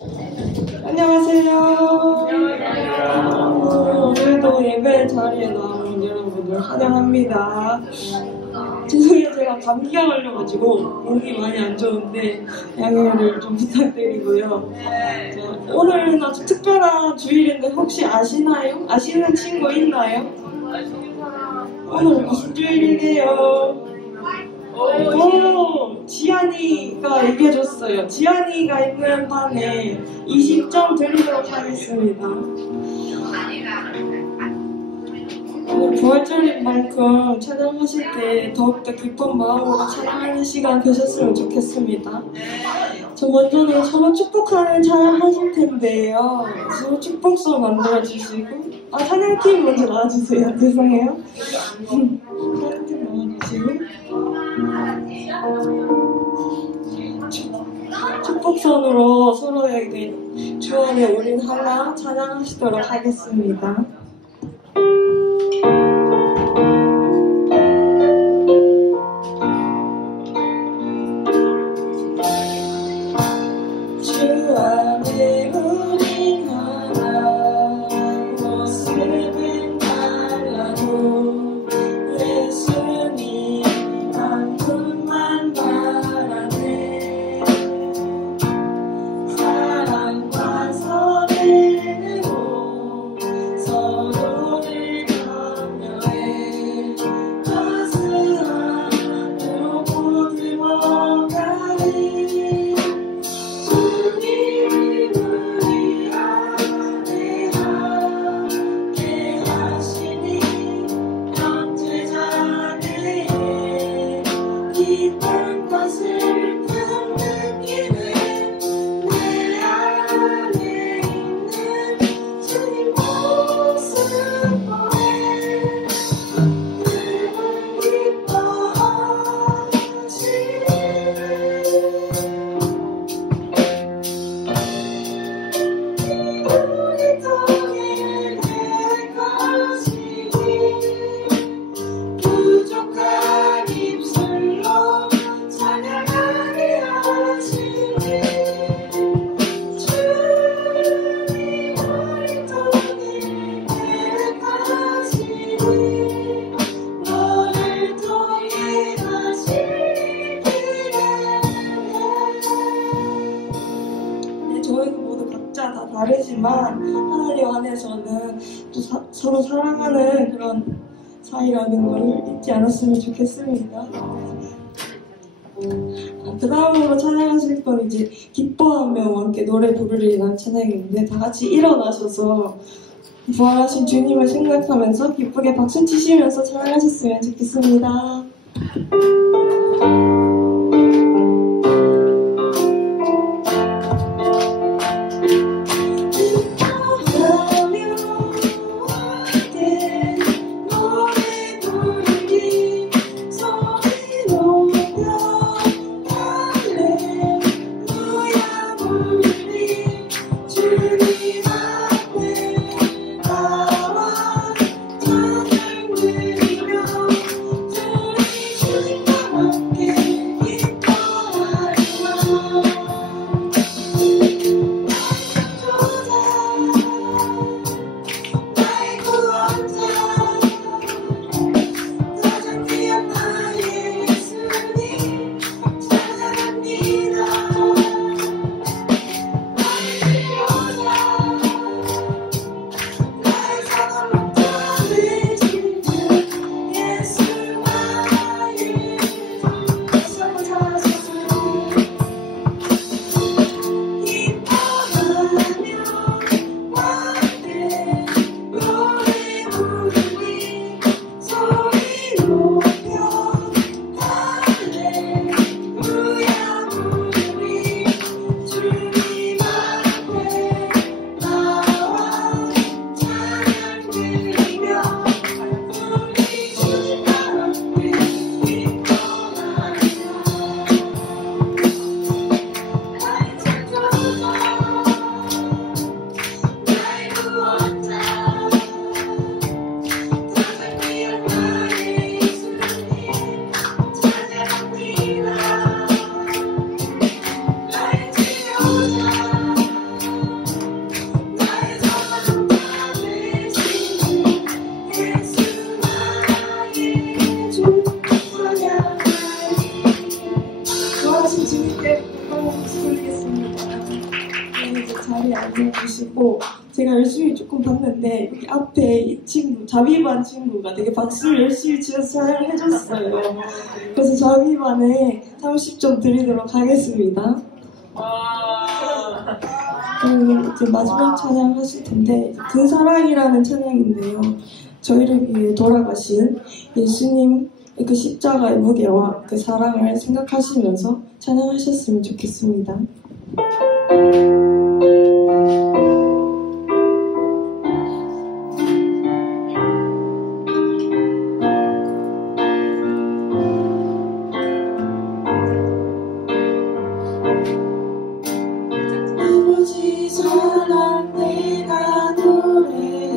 안녕하세요. 오늘도 예배 자리에 나온 여러분들 환영합니다. 죄송해요, 제가 감기가 걸려가지고 몸이 많이 안 좋은데 양해를 좀 부탁드리고요. 오늘은 아주 특별한 주일인데 혹시 아시나요? 아시는 친구 있나요? 오늘 무슨 주일이게요? 오, 지안이가 얘기해줬어요. 지안이가 있는 반에 20점 드리도록 하겠습니다. 오늘 부활절인 만큼 찬양하실 때 더욱더 기쁜 마음으로 찬양하는 시간 되셨으면 좋겠습니다. 저 먼저는 서로 축복하는 찬양 하실 텐데요. 서로 축복서 만들어주시고, 찬양팀 먼저 나와주세요. 죄송해요. 찬양팀 나와주시고. 축복선으로 서로에게 주원에 올린 하나 찬양하시도록 하겠습니다. 주 안에 올린 하나 모습은 달라도 예수님 한 분만 바라네. 사랑과 선행으로 서로를 격려해 따스함으로 보듬어 가리. 주님 우리 안에 함께 하시니 형제자매의 기쁜 것을 느끼네. 내 안에 있는 주님 모습 보네. 늘 기뻐하시네. 우리 통해 내 것이니 부족한 입술로 찬양하게 하시니. 주님 우리 통해 내 것이니 너를 통해 하시기를. 저희는 모두 각자 다 다르지만 하나님 안에서는 또 서로 사랑하는 그런 사이라는 걸 잊지 않았으면 좋겠습니다. 그 다음으로 찬양하실 건 이제 기뻐하며 함께 노래 부르리라는 찬양인데, 다 같이 일어나셔서 부활하신 주님을 생각하면서 기쁘게 박수 치시면서 찬양하셨으면 좋겠습니다. 주님께 한번 부탁드리겠습니다. 이제 자리에 앉아주시고, 제가 열심히 조금 봤는데 여기 앞에 이 친구, 자비반 친구가 되게 박수를 열심히 치면서 잘 해줬어요. 그래서 자비반에 30점 드리도록 하겠습니다. 이제 마지막 찬양 하실 텐데, 그 사랑이라는 찬양인데요. 저희를 위해 돌아가신 예수님 그 십자가의 무게와 그 사랑을 생각하시면서 찬양하셨으면 좋겠습니다. 아버지 사랑 내가 노래해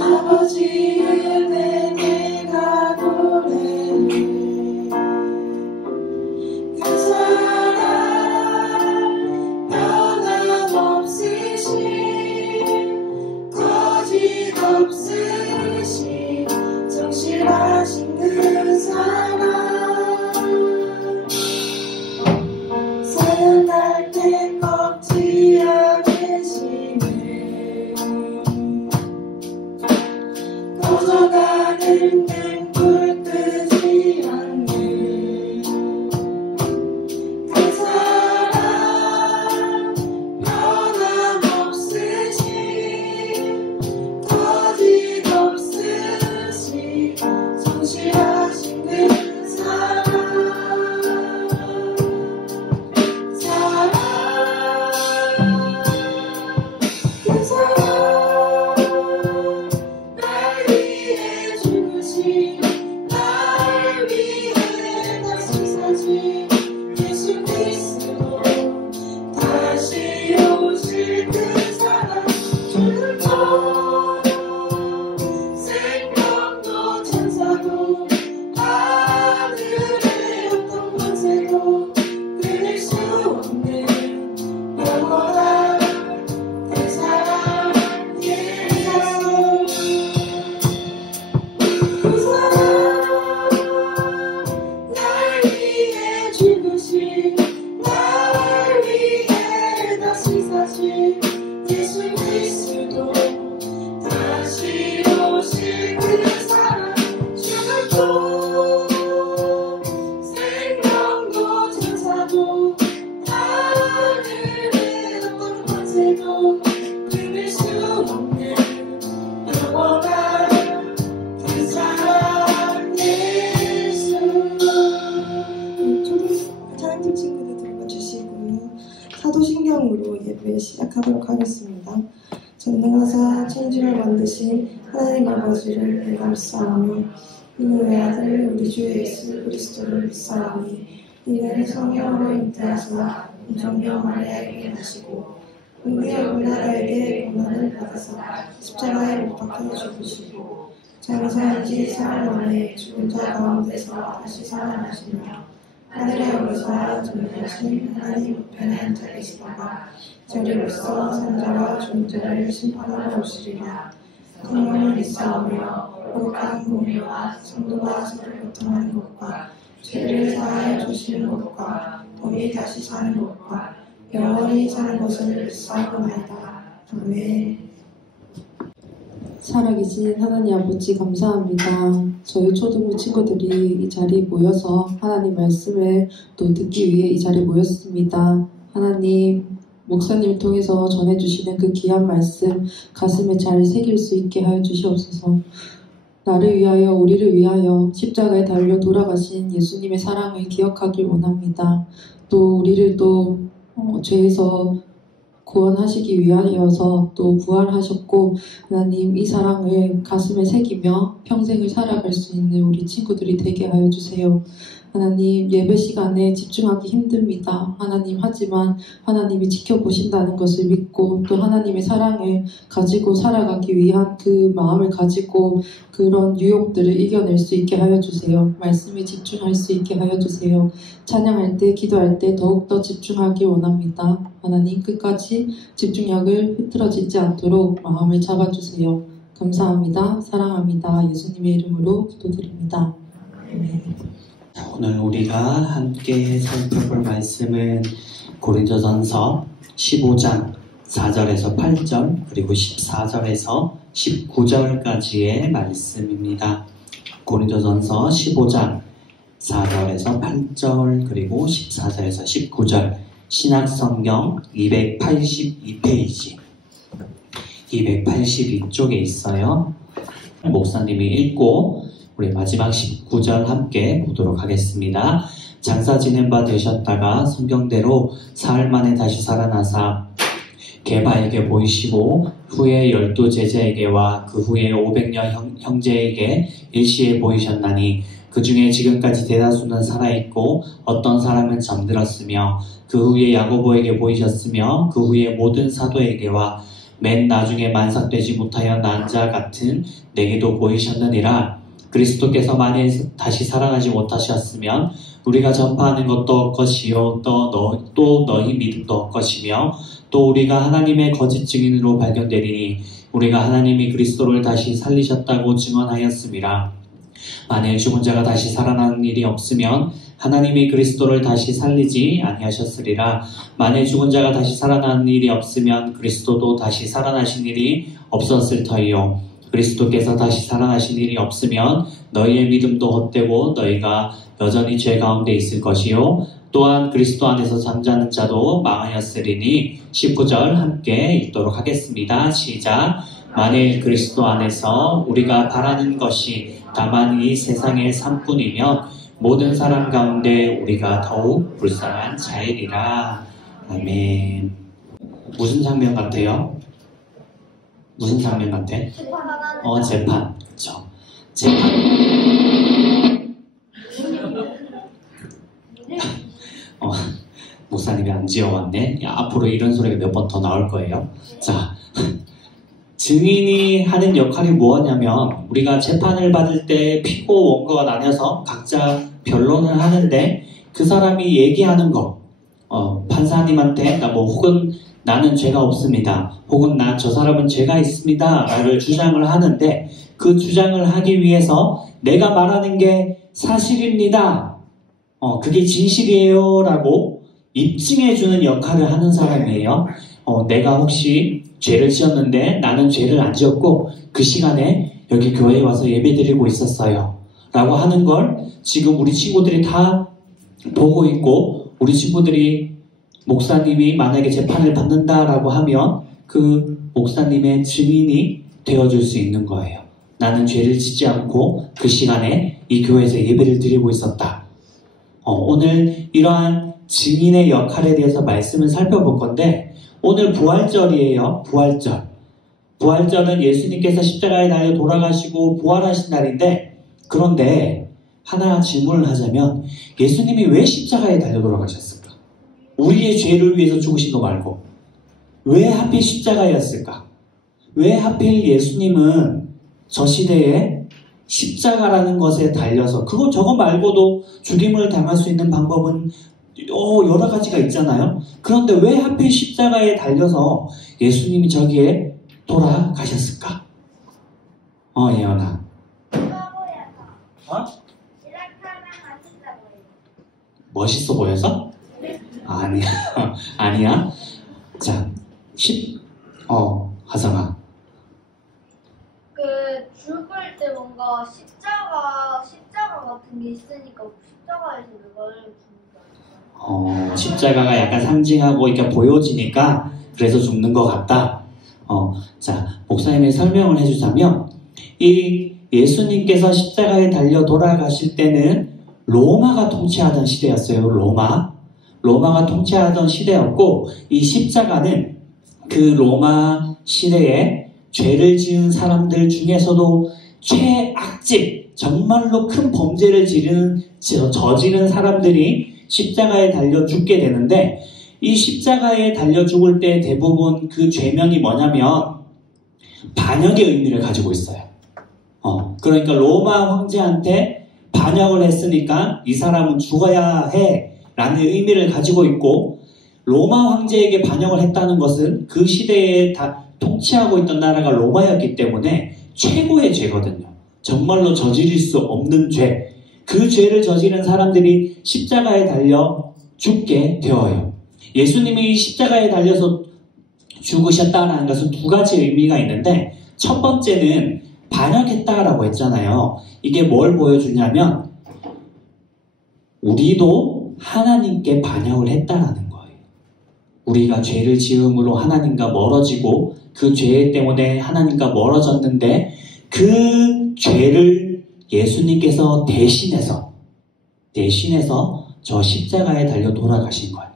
아버지 은혜 내가 노래해 그 사랑 변함없으신 거짓 없으신 성실하신 그 사랑 사랑할 때 꺾지 않으시네 꺼져가는 등불 끄지 않네 그 사랑 변함없으신 거짓 없으신 성실하신 그 사랑 그 사랑 날 위해 죽으신 날 위해 다시 사신 예수 그리스도 다시 오실 그 사랑 주님처럼 생명도 천사도 하늘의 어떤 권세도 끊을 수 없는 영원한 그 사랑 예수 그 사랑 날 위해 죽으신 날 위해 다시 사신 예수 그리스도 다시 오실 그 사랑 주님도 생명도 천사도 하늘의 어떤 권세도 끊을 수 없는 영원한 그 사랑 예수. 찬양팀 친구들 들어가 주시고요. 사도신경으로 예배 시작하도록 하겠습니다. 전능하사 천지를 만드신 하나님 아버지를 내가 믿사오며 이의 아들 우리 주 예수 그리스도를 믿사오니 이는 성령으로 잉태하사 정령 마리아에게 나시고 은혜 우리나라에게 고난을 받아사 십자가에 못 박혀 죽으시고 장사한 지 사흘 만에 죽은 자 가운데서 다시 살아나시며 하늘에 오르사 전능하신 하나님 우편에 앉아 계시다가 저리로서 산자와 죽은 자를 심판하러 오시리라. 성령을 믿사오며 거룩한 공의와 성도가 서로 교통하는 것과 죄를 사하여 주시는 것과 몸이 다시 사는 것과 영원히 사는 것을 믿사오나이다. 아멘. 살아계신 하나님 아버지 감사합니다. 저희 초등부 친구들이 이 자리에 모여서 하나님 말씀을 또 듣기 위해 이 자리에 모였습니다. 하나님 목사님을 통해서 전해주시는 그 귀한 말씀 가슴에 잘 새길 수 있게 하여 주시옵소서. 나를 위하여 우리를 위하여 십자가에 달려 돌아가신 예수님의 사랑을 기억하길 원합니다. 또 우리를 또 죄에서 구원하시기 위하여서 또 부활하셨고 하나님 이 사랑을 가슴에 새기며 평생을 살아갈 수 있는 우리 친구들이 되게 하여 주세요. 하나님 예배 시간에 집중하기 힘듭니다. 하나님 하지만 하나님이 지켜보신다는 것을 믿고 또 하나님의 사랑을 가지고 살아가기 위한 그 마음을 가지고 그런 유혹들을 이겨낼 수 있게 하여 주세요. 말씀에 집중할 수 있게 하여 주세요. 찬양할 때 기도할 때 더욱더 집중하기 원합니다. 하나님 끝까지 집중력을 흐트러지지 않도록 마음을 잡아주세요. 감사합니다. 사랑합니다. 예수님의 이름으로 기도드립니다. 아멘. 오늘 우리가 함께 살펴볼 말씀은 고린도전서 15장 4절에서 8절 그리고 14절에서 19절까지의 말씀입니다. 고린도전서 15장 4절에서 8절 그리고 14절에서 19절 신약성경 282페이지 282쪽에 있어요. 목사님이 읽고 우리 마지막 19절 함께 보도록 하겠습니다. 장사 지낸 바 되셨다가 성경대로 사흘 만에 다시 살아나사 게바에게 보이시고 후에 12 제자에게와 그 후에 500여 형제에게 일시에 보이셨나니 그 중에 지금까지 대다수는 살아있고 어떤 사람은 잠들었으며 그 후에 야고보에게 보이셨으며 그 후에 모든 사도에게와 맨 나중에 만삭되지 못하여 난 자 같은 내게도 보이셨느니라. 그리스도께서 만일 다시 살아나지 못하셨으면 우리가 전파하는 것도 헛것이요 또 너희 믿음도 헛것이며 또 우리가 하나님의 거짓 증인으로 발견되리니 우리가 하나님이 그리스도를 다시 살리셨다고 증언하였음이라. 만일 죽은 자가 다시 살아나는 일이 없으면 하나님이 그리스도를 다시 살리지 아니하셨으리라. 만일 죽은 자가 다시 살아나는 일이 없으면 그리스도도 다시 살아나신 일이 없었을 터이요. 그리스도께서 다시 살아나신 일이 없으면 너희의 믿음도 헛되고 너희가 여전히 죄 가운데 있을 것이요. 또한 그리스도 안에서 잠자는 자도 망하였으리니 19절 함께 읽도록 하겠습니다. 시작. 만일 그리스도 안에서 우리가 바라는 것이 다만 이 세상의 삶뿐이면 모든 사람 가운데 우리가 더욱 불쌍한 자이리라. 아멘. 무슨 장면 같아요? 무슨 장면 같아? 재판. 그쵸. 재판. 목사님이 안 지어왔네. 앞으로 이런 소리가 몇 번 더 나올 거예요. 자, 증인이 하는 역할이 뭐냐면 우리가 재판을 받을 때 피고 원고가 나뉘어서 각자 변론을 하는데 그 사람이 얘기하는 거, 판사님한테 혹은 나는 죄가 없습니다. 혹은 저 사람은 죄가 있습니다. 라를 주장을 하는데 그 주장을 하기 위해서 내가 말하는 게 사실입니다. 그게 진실이에요. 라고 입증해주는 역할을 하는 사람이에요. 내가 혹시 죄를 지었는데 나는 죄를 안 지었고 그 시간에 여기 교회에 와서 예배드리고 있었어요. 라고 하는 걸 지금 우리 친구들이 다 보고 있고 우리 친구들이 목사님이 만약에 재판을 받는다라고 하면 그 목사님의 증인이 되어줄 수 있는 거예요. 나는 죄를 짓지 않고 그 시간에 이 교회에서 예배를 드리고 있었다. 오늘 이러한 증인의 역할에 대해서 말씀을 살펴볼 건데 오늘 부활절이에요. 부활절. 부활절은 예수님께서 십자가에 달려 돌아가시고 부활하신 날인데 그런데 하나 질문을 하자면 예수님이 왜 십자가에 달려 돌아가셨을까? 우리의 죄를 위해서 죽으신 거 말고 왜 하필 십자가였을까? 왜 하필 예수님은 저 시대에 십자가라는 것에 달려서 저거 말고도 죽임을 당할 수 있는 방법은 여러 가지가 있잖아요. 그런데 왜 하필 십자가에 달려서 예수님이 저기에 돌아가셨을까? 예언아. 멋있어 보여서? 아니야. 아니야. 자, 하성아. 죽을 때 뭔가 십자가 같은 게 있으니까 십자가에서 그걸 죽는 거 아닐까요? 십자가가 약간 상징하고 이렇게 보여지니까 그래서 죽는 것 같다. 자, 목사님이 설명을 해주자면 이 예수님께서 십자가에 달려 돌아가실 때는 로마가 통치하던 시대였어요. 로마가 통치하던 시대였고 이 십자가는 그 로마 시대에 죄를 지은 사람들 중에서도 최악질, 정말로 큰 범죄를 저지른 사람들이 십자가에 달려 죽게 되는데 이 십자가에 달려 죽을 때 대부분 그 죄명이 뭐냐면 반역의 의미를 가지고 있어요. 그러니까 로마 황제한테 반역을 했으니까 이 사람은 죽어야 해 라는 의미를 가지고 있고 로마 황제에게 반역을 했다는 것은 그 시대에 다 통치하고 있던 나라가 로마였기 때문에 최고의 죄거든요. 정말로 저지를 수 없는 죄. 그 죄를 저지른 사람들이 십자가에 달려 죽게 되어요. 예수님이 십자가에 달려서 죽으셨다는 것은 두 가지 의미가 있는데, 첫 번째는 반역했다라고 했잖아요. 이게 뭘 보여주냐면 우리도 하나님께 반역을 했다라는 거예요. 우리가 죄를 지음으로 하나님과 멀어지고 그 죄 때문에 하나님과 멀어졌는데, 그 죄를 예수님께서 대신해서 저 십자가에 달려 돌아가신 거예요.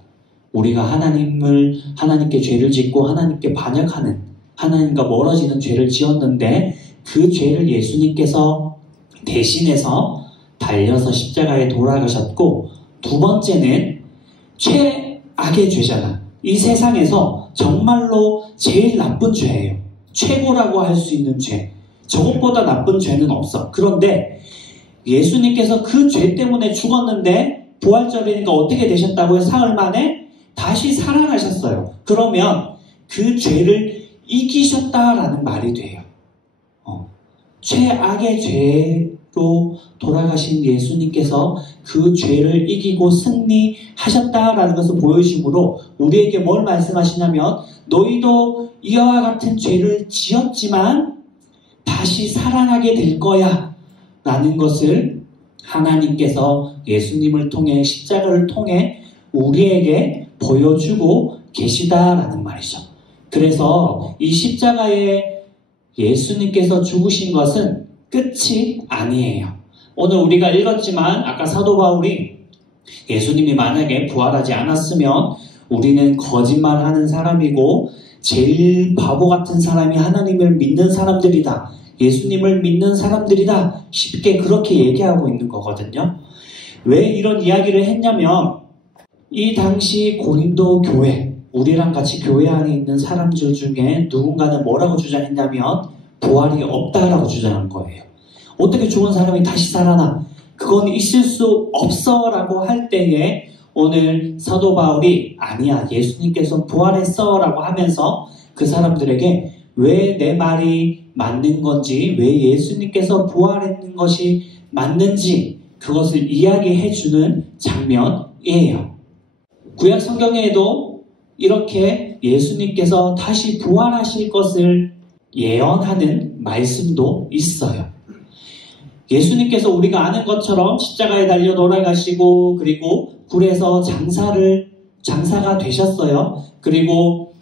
우리가 하나님께 죄를 짓고 하나님께 반역하는, 하나님과 멀어지는 죄를 지었는데, 그 죄를 예수님께서 대신해서 달려서 십자가에 돌아가셨고, 두 번째는 최악의 죄잖아. 이 세상에서 정말로 제일 나쁜 죄예요. 최고라고 할 수 있는 죄. 저것보다 나쁜 죄는 없어. 그런데 예수님께서 그 죄 때문에 죽었는데 부활절이니까 어떻게 되셨다고요? 사흘 만에 다시 살아나셨어요. 그러면 그 죄를 이기셨다라는 말이 돼요. 최악의 죄로 돌아가신 예수님께서 그 죄를 이기고 승리하셨다라는 것을 보여주므로 우리에게 뭘 말씀하시냐면, 너희도 이와 같은 죄를 지었지만 다시 살아나게 될 거야 라는 것을 하나님께서 예수님을 통해, 십자가를 통해 우리에게 보여주고 계시다라는 말이죠. 그래서 이 십자가에 예수님께서 죽으신 것은 끝이 아니에요. 오늘 우리가 읽었지만 아까 사도 바울이 예수님이 만약에 부활하지 않았으면 우리는 거짓말하는 사람이고 제일 바보 같은 사람이 하나님을 믿는 사람들이다, 예수님을 믿는 사람들이다, 쉽게 그렇게 얘기하고 있는 거거든요. 왜 이런 이야기를 했냐면, 이 당시 고린도 교회, 우리랑 같이 교회 안에 있는 사람들 중에 누군가는 뭐라고 주장했냐면 부활이 없다라고 주장한 거예요. 어떻게 죽은 사람이 다시 살아나? 그건 있을 수 없어 라고 할 때에 오늘 사도 바울이 아니야, 예수님께서 부활했어 라고 하면서 그 사람들에게 왜 내 말이 맞는 건지, 왜 예수님께서 부활했는 것이 맞는지 그것을 이야기해 주는 장면이에요. 구약 성경에도 이렇게 예수님께서 다시 부활하실 것을 예언하는 말씀도 있어요. 예수님께서 우리가 아는 것처럼 십자가에 달려 돌아가시고, 그리고 굴에서 장사가 되셨어요. 그리고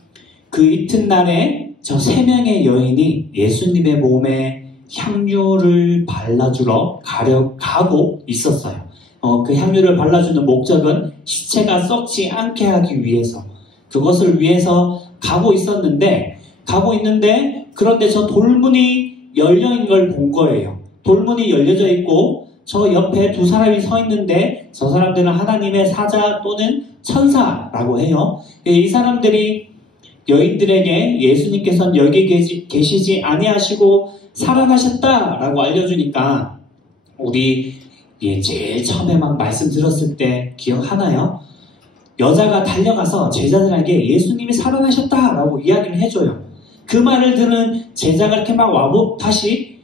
그 이튿날에 저 3명의 여인이 예수님의 몸에 향유를 발라주러 가고 있었어요. 그 향유를 발라주는 목적은 시체가 썩지 않게 하기 위해서, 그것을 위해서 가고 있는데 그런데 저 돌문이 열려있는 걸 본 거예요. 돌문이 열려져 있고 저 옆에 두 사람이 서 있는데 저 사람들은 하나님의 사자 또는 천사라고 해요. 이 사람들이 여인들에게 예수님께서는 여기 계시지 아니하시고 살아나셨다라고 알려주니까, 우리 제일 처음에 막 말씀 들었을 때 기억하나요? 여자가 달려가서 제자들에게 예수님이 살아나셨다라고 이야기를 해줘요. 그 말을 들은 제자가 이렇게 막 와보, 다시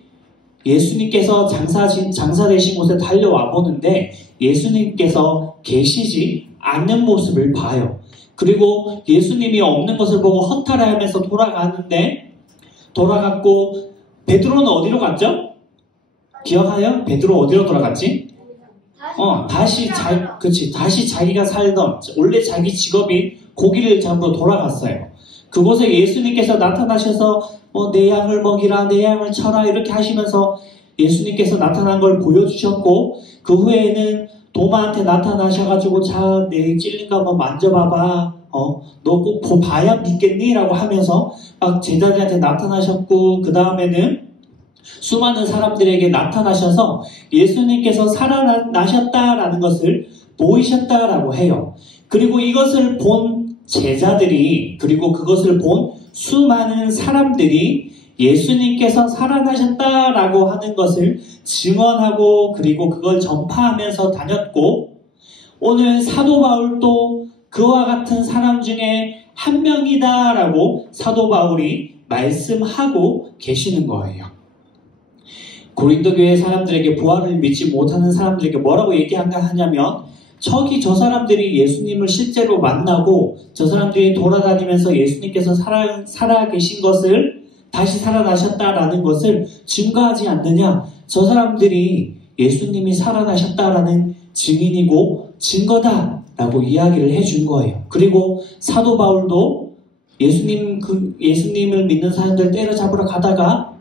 예수님께서 장사 되신 곳에 달려와 보는데 예수님께서 계시지 않는 모습을 봐요. 그리고 예수님이 없는 것을 보고 허탈해하면서 돌아갔고, 베드로는 어디로 갔죠? 기억하요? 베드로 어디로 돌아갔지? 다시 자기가 살던 원래 자기 직업인 고기를 잡으러 돌아갔어요. 그곳에 예수님께서 나타나셔서 내 양을 먹이라, 내 양을 쳐라 이렇게 하시면서 예수님께서 나타난 걸 보여주셨고, 그 후에는 도마한테 나타나셔가지고 자, 내 찔린 거 한번 만져봐봐, 너 꼭 봐야 믿겠니? 라고 하면서 막 제자들한테 나타나셨고, 그 다음에는 수많은 사람들에게 나타나셔서 예수님께서 살아나셨다라는 것을 보이셨다라고 해요. 그리고 이것을 본 제자들이, 그리고 그것을 본 수많은 사람들이 예수님께서 살아나셨다라고 하는 것을 증언하고, 그리고 그걸 전파하면서 다녔고, 오늘 사도 바울도 그와 같은 사람 중에 한 명이다라고 사도 바울이 말씀하고 계시는 거예요. 고린도 교회 사람들에게 부활을 믿지 못하는 사람들에게 뭐라고 얘기하냐면 저 사람들이 예수님을 실제로 만나고 저 사람들이 돌아다니면서 예수님께서 살아계신 것을 다시 살아나셨다라는 것을 증거하지 않느냐. 저 사람들이 예수님이 살아나셨다라는 증인이고 증거다라고 이야기를 해준 거예요. 그리고 사도 바울도 예수님을 믿는 사람들 때려잡으러 가다가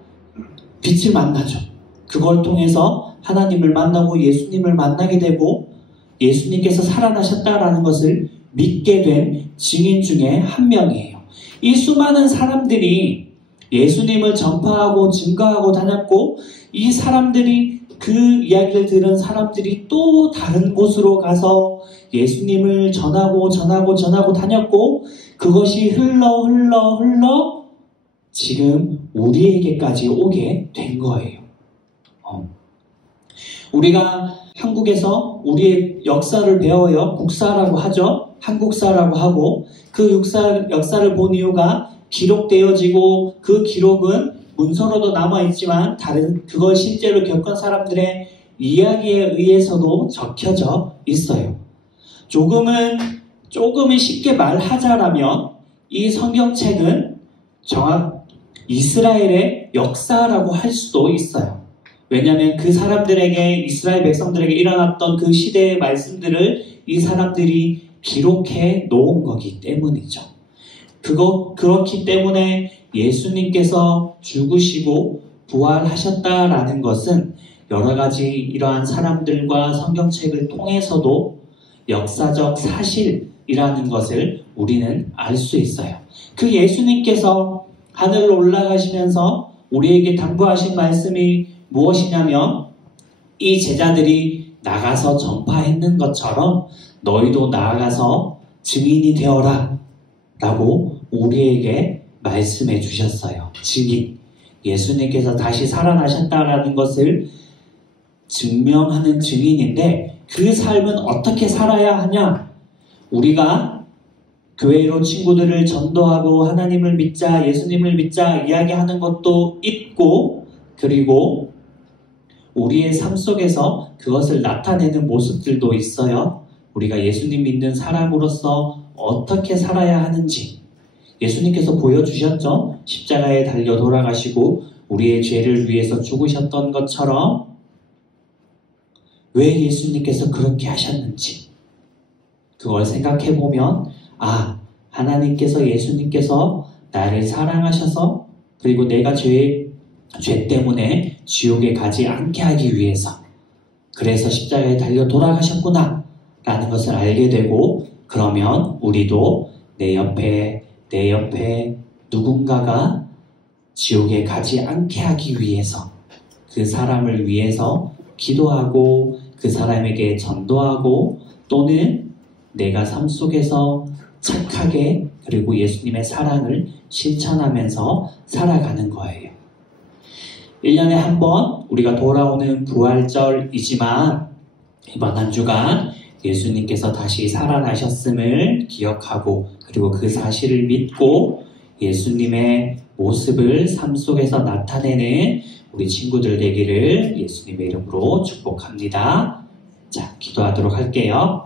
빛을 만나죠. 그걸 통해서 하나님을 만나고 예수님을 만나게 되고 예수님께서 살아나셨다라는 것을 믿게 된 증인 중에 한 명이에요. 이 수많은 사람들이 예수님을 전파하고 증거하고 다녔고 이 사람들이 그 이야기를 들은 사람들이 또 다른 곳으로 가서 예수님을 전하고 다녔고 그것이 흘러 지금 우리에게까지 오게 된 거예요. 우리가 한국에서 우리의 역사를 배워요. 국사라고 하죠. 한국사라고 하고 그 역사를 본 이유가 기록되어지고 그 기록은 문서로도 남아있지만 그걸 실제로 겪은 사람들의 이야기에 의해서도 적혀져 있어요. 조금은 쉽게 말하자라면 이 성경책은 이스라엘의 역사라고 할 수도 있어요. 왜냐하면 그 사람들에게 이스라엘 백성들에게 일어났던 그 시대의 말씀들을 이 사람들이 기록해 놓은 거기 때문이죠. 그렇기 때문에 예수님께서 죽으시고 부활하셨다라는 것은 여러 가지 이러한 사람들과 성경책을 통해서도 역사적 사실이라는 것을 우리는 알 수 있어요. 그 예수님께서 하늘로 올라가시면서 우리에게 당부하신 말씀이 무엇이냐면 이 제자들이 나가서 전파했는 것처럼 너희도 나아가서 증인이 되어라 라고 우리에게 말씀해 주셨어요. 증인, 예수님께서 다시 살아나셨다라는 것을 증명하는 증인인데 그 삶은 어떻게 살아야 하냐? 우리가 교회로 친구들을 전도하고 하나님을 믿자, 예수님을 믿자 이야기하는 것도 있고 그리고 우리의 삶 속에서 그것을 나타내는 모습들도 있어요. 우리가 예수님 믿는 사람으로서 어떻게 살아야 하는지 예수님께서 보여주셨죠. 십자가에 달려 돌아가시고 우리의 죄를 위해서 죽으셨던 것처럼 왜 예수님께서 그렇게 하셨는지 그걸 생각해보면 하나님께서 예수님께서 나를 사랑하셔서 그리고 내가 죄 때문에 지옥에 가지 않게 하기 위해서 그래서 십자가에 달려 돌아가셨구나 라는 것을 알게 되고 그러면 우리도 내 옆에 누군가가 지옥에 가지 않게 하기 위해서 그 사람을 위해서 기도하고 그 사람에게 전도하고 또는 내가 삶 속에서 착하게 그리고 예수님의 사랑을 실천하면서 살아가는 거예요. 1년에 한 번 우리가 돌아오는 부활절이지만 이번 한 주간 예수님께서 다시 살아나셨음을 기억하고 그리고 그 사실을 믿고 예수님의 모습을 삶 속에서 나타내는 우리 친구들 되기를 예수님의 이름으로 축복합니다. 자, 기도하도록 할게요.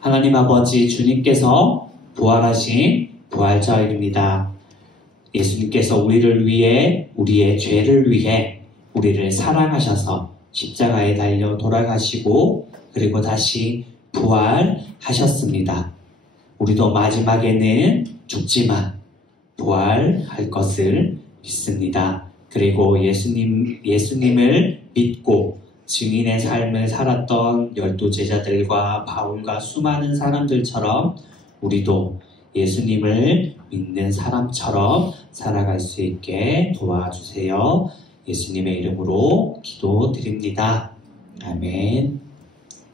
하나님 아버지 주님께서 부활하신 부활절입니다. 예수님께서 우리를 위해 우리의 죄를 위해 우리를 사랑하셔서 십자가에 달려 돌아가시고 그리고 다시 부활하셨습니다. 우리도 마지막에는 죽지만 부활할 것을 믿습니다. 그리고 예수님을 믿고 증인의 삶을 살았던 12 제자들과 바울과 수많은 사람들처럼 우리도 예수님을 믿는 사람처럼 살아갈 수 있게 도와주세요. 예수님의 이름으로 기도드립니다. 아멘.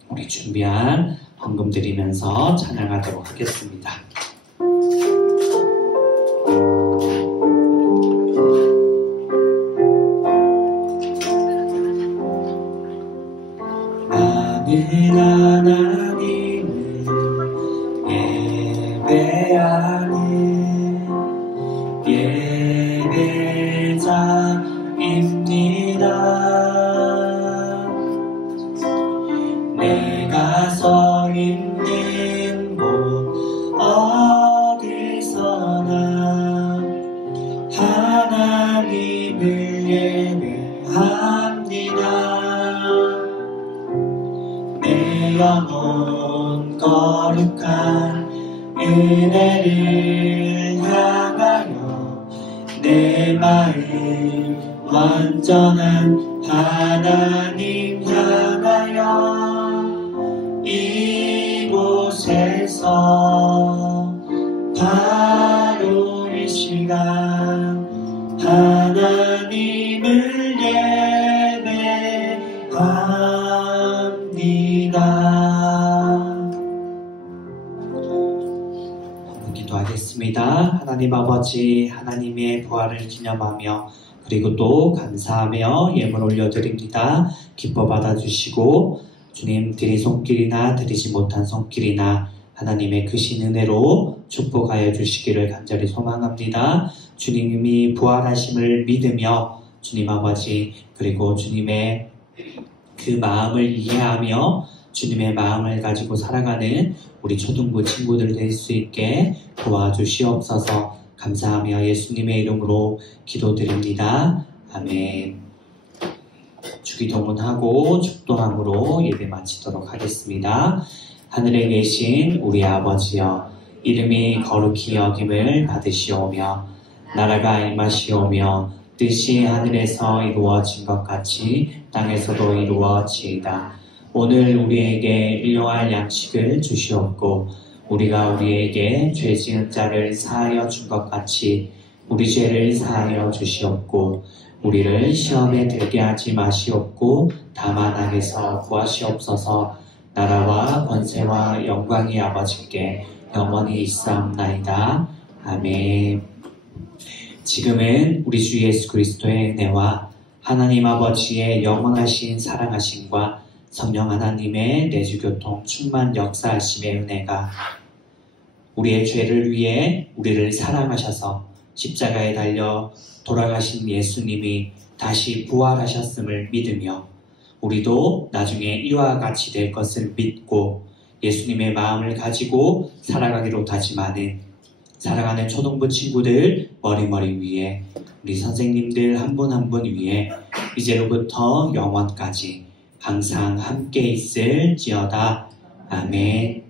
우리 준비한 헌금 드리면서 찬양하도록 하겠습니다. 하나님을 예배하는 예배자 내가 서 있는 곳 어디서나 하나님을 예배합니다. 내 영혼 거룩한 은혜를 향하여 내 마음 완전한 하나님 향하여 이곳에서 바로 이 시간 하나님을 예배합니다. 기도하겠습니다. 하나님 아버지, 하나님의 부활을 기념하며 그리고 또 감사하며 예물 올려드립니다. 기뻐 받아주시고 주님 드린 손길이나 드리지 못한 손길이나 하나님의 크신 은혜로 축복하여 주시기를 간절히 소망합니다. 주님이 부활하심을 믿으며 주님 아버지 그리고 주님의 그 마음을 이해하며 주님의 마음을 가지고 살아가는 우리 초등부 친구들 될 수 있게 도와주시옵소서. 감사하며 예수님의 이름으로 기도드립니다. 아멘. 주기도문하고 축도함으로 예배 마치도록 하겠습니다. 하늘에 계신 우리 아버지여, 이름이 거룩히 여김을 받으시오며 나라가 임하시오며 뜻이 하늘에서 이루어진 것 같이 땅에서도 이루어지이다. 오늘 우리에게 일용할 양식을 주시옵고 우리가 우리에게 죄 지은 자를 사하여 준 것 같이 우리 죄를 사하여 주시옵고 우리를 시험에 들게 하지 마시옵고 다만 악에서 구하시옵소서. 나라와 권세와 영광이 아버지께 영원히 있사옵나이다. 아멘. 지금은 우리 주 예수 그리스도의 은혜와 하나님 아버지의 영원하신 사랑하심과 성령 하나님의 내주교통 충만 역사하심의 은혜가 우리의 죄를 위해 우리를 사랑하셔서 십자가에 달려 돌아가신 예수님이 다시 부활하셨음을 믿으며 우리도 나중에 이와 같이 될 것을 믿고 예수님의 마음을 가지고 살아가기로 다짐하는 사랑하는 초등부 친구들 머리머리 위에 우리 선생님들 한 분 한 분 위에 이제로부터 영원까지 항상 함께 있을지어다. 아멘.